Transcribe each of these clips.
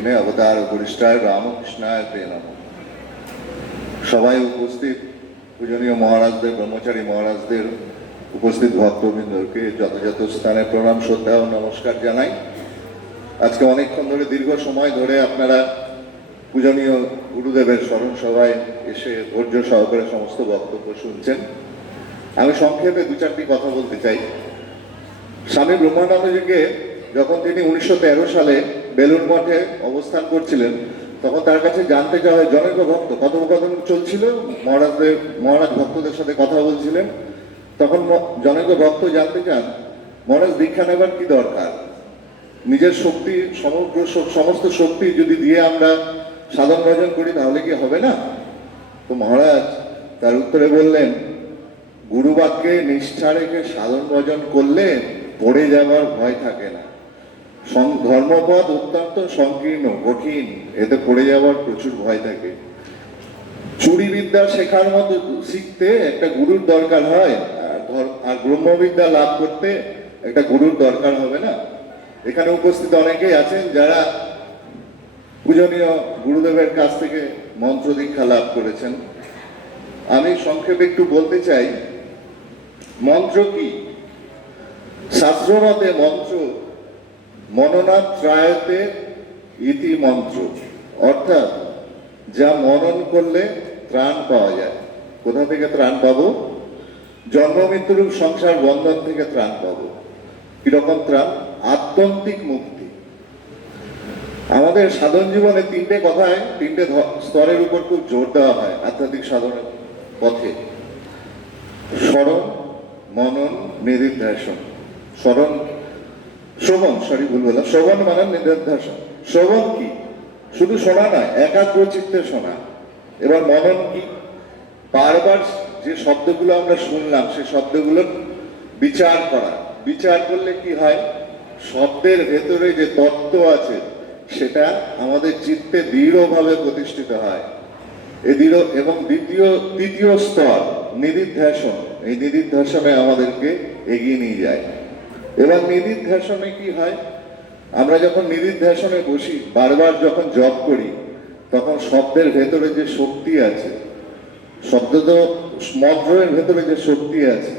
দিনে অবতার বরিষ্ঠায় রামকৃষ্ণায় তে নম। সবাই উপস্থিত, পূজনীয় মহারাজদের, ব্রহ্মচারী মহারাজদের উপস্থিত ভক্তবৃন্দকে যথাযথ স্থানে প্রণাম, শ্রদ্ধা ও নমস্কার জানাই। আজকে অনেকক্ষণ ধরে দীর্ঘ সময় ধরে আপনারা পূজনীয় গুরুদেবের স্মরণ সভায় এসে ধৈর্য সহকারে সমস্ত বক্তব্য শুনছেন। আমি সংক্ষেপে দু চারটি কথা বলতে চাই। স্বামী ব্রহ্মানন্দজিকে যখন তিনি উনিশশো তেরো সালে বেলুর মঠে অবস্থান করছিলেন, তখন তার কাছে জানতে চাওয়া হয়, জনৈক ভক্ত, কথোপকথন চলছিল? মহারাজদের, মহারাজ ভক্তদের সাথে কথা বলছিলেন। তখন জনৈক ভক্ত জানতে চান, মহারাজ দীক্ষা নেবার কি দরকার? নিজের শক্তি, সমগ্র সমস্ত শক্তি যদি দিয়ে আমরা সাধন ভজন করি, তাহলে কি হবে না? তো মহারাজ তার উত্তরে বললেন, গুরুবাক্যে নিষ্ঠা রেখে সাধন ভজন করলে পড়ে যাবার ভয় থাকে না। ধর্মপদ অত্যন্ত সংকীর্ণ, কঠিন। এতে পড়ে যাওয়ার প্রচুর ভয় থাকে। চুরি বিদ্যা শেখার মতো শিখতে একটা গুরুর দরকার হয়। আর ব্রহ্মবিদ্যা লাভ করতে একটা গুরুর দরকার হবে না। এখানে উপস্থিত অনেকেই আছেন যারা পূজনীয় গুরুদেবের কাছ থেকে মন্ত্র দীক্ষা লাভ করেছেন। আমি সংক্ষেপে একটু বলতে চাই, মন্ত্র কি? শাস্ত্রমতে মন্ত্র মননাথ ত্রায়তে ইতি মন্ত্র, অর্থাৎ যা মনন করলে ত্রাণ পাওয়া যায়। কোথা থেকে ত্রাণ পাবো? জন্ম মৃত্যুরূপ সংসার, বন্ধন থেকে ত্রাণ পাবো। কীরকম ত্রাণ? আত্যন্তিক মুক্তি। আমাদের সাধন জীবনে তিনটে কথায় তিনটে স্তরের উপর খুব জোর দেওয়া হয় আধ্যাত্মিক সাধনের পথে। স্মরণ, মনন নিদিধ্যাসন স্মরণ শ্রবণ সরি, ভুল বললাম। শ্রবণ মানে নিদিধ্যাসন শ্রবণ কি? শুধু শোনা নয়, একাগ্র চিত্তে শোনা। এবার মনন কি? বারবার যে শব্দগুলো আমরা শুনলাম সেই শব্দগুলো বিচার করা। বিচার করলে কি হয়? শব্দের ভেতরে যে তত্ত্ব আছে, সেটা আমাদের চিত্তে দৃঢ়ভাবে প্রতিষ্ঠিত হয়। এ দৃঢ়, এবং দ্বিতীয়, তৃতীয় স্তর নিদিধ্যাসন এই নিদিধ্যাসনে আমাদেরকে এগিয়ে নিয়ে যায়। এবং নিদিধ্যাসনে কি হয়? আমরা যখন নিদিধ্যাসনে বসি, বারবার যখন জপ করি, তখন শব্দের ভেতরে যে শক্তি আছে, শব্দ তো মন্ত্রের ভেতরে যে শক্তি আছে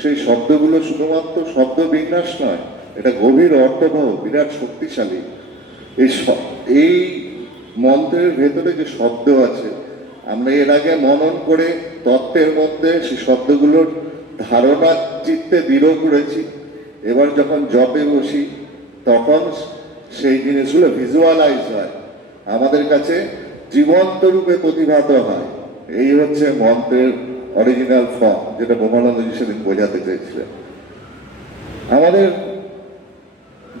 সেই শব্দগুলো শুধুমাত্র শব্দ বিন্যাস নয়, এটা গভীর অর্থবহ, বিরাট শক্তিশালী। এই এই মন্ত্রের ভেতরে যে শব্দ আছে, আমরা এর আগে মনন করে তত্ত্বের মধ্যে সেই শব্দগুলোর ধারণা চিত্তে দৃঢ় করেছি। এবার যখন জপে বসি, তখন সেই জিনিসগুলো ভিজুয়ালাইজ হয়। আমাদের কাছে জীবন্ত রূপে প্রতিভাত হয়। এই হচ্ছে মন্ত্রের অরিজিনাল ফর্ম যেটা ব্রহ্মানন্দজি সেদিন বোঝাতে চেয়েছিলেন। আমাদের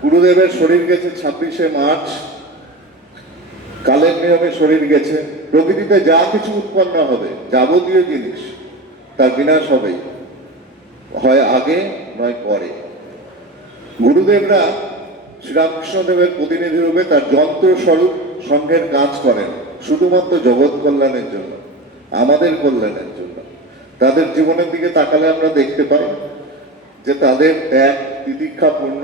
গুরুদেবের শরীর গেছে ছাব্বিশে মার্চ, কালের নিয়মে শরীর গেছে। প্রকৃতিতে যা কিছু উৎপন্ন হবে, যাবতীয় জিনিস, তার বিনাশ হবেই। হয় আগে, নয় পরে। গুরুদেবরা শ্রীরামকৃষ্ণদেবের প্রতিনিধি রূপে তার যন্ত্র স্বরূপ সংঘের কাজ করেন, শুধুমাত্র জগৎ কল্যাণের জন্য, আমাদের কল্যাণের জন্য। তাদের জীবনের দিকে তাকালে আমরা দেখতে পাই যে তাদের ত্যাগ, তিতিক্ষাপূর্ণ,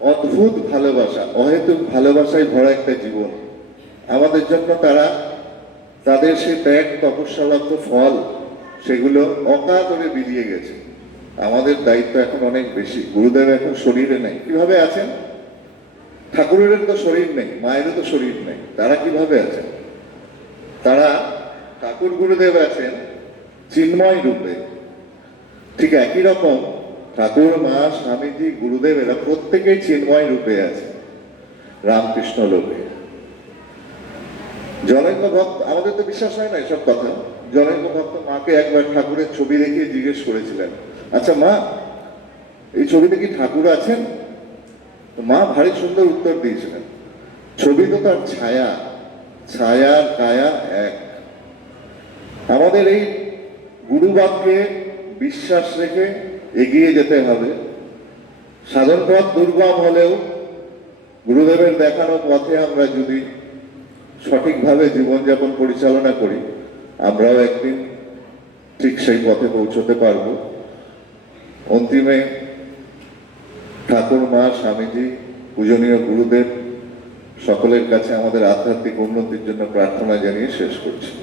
অদ্ভুত ভালোবাসা, অহেতুক ভালোবাসায় ভরা একটা জীবন। আমাদের জন্য তারা তাদের সেই ত্যাগ, তপস্যালব্ধ ফল, সেগুলো অকাতরে বিলিয়ে গেছে। আমাদের দায়িত্ব এখন অনেক বেশি। গুরুদেব এখন শরীরে নেই। কীভাবে আছেন? ঠাকুরের তো শরীর নেই, মায়েরও তো শরীর নেই। তারা কীভাবে আছেন? তারা ঠাকুর গুরুদেব আছেন চিন্ময় রূপে। ঠিক একই রকম ঠাকুর, মা, স্বামীজি গুরুদেব এরা প্রত্যেকেই চিন্ময় রূপে আছে, রামকৃষ্ণ লোকে। জনৈক ভক্ত, আমাদের তো বিশ্বাস হয় না এসব কথা। জনৈক ভক্ত মাকে একবার ঠাকুরের ছবি দেখিয়ে জিজ্ঞেস করেছিলেন আচ্ছা মা, এই ছবিতে কি ঠাকুর আছেন? মা ভারী সুন্দর উত্তর দিয়েছিলেন। ছবি তো তার ছায়া ছায়ার কায়া এক। আমাদের এই গুরুবাক্যে বিশ্বাস রেখে এগিয়ে যেতে হবে। সাধন পথ দুর্গম হলেও গুরুদেবের দেখানো পথে আমরা যদি সঠিকভাবে জীবনযাপন পরিচালনা করি, আমরাও একদিন ঠিক সেই পথে পৌঁছতে পারব। অন্তিমে ঠাকুর, মা, স্বামীজি, পূজনীয় গুরুদেব সকলের কাছে আমাদের আধ্যাত্মিক উন্নতির জন্য প্রার্থনা জানিয়ে শেষ করছি।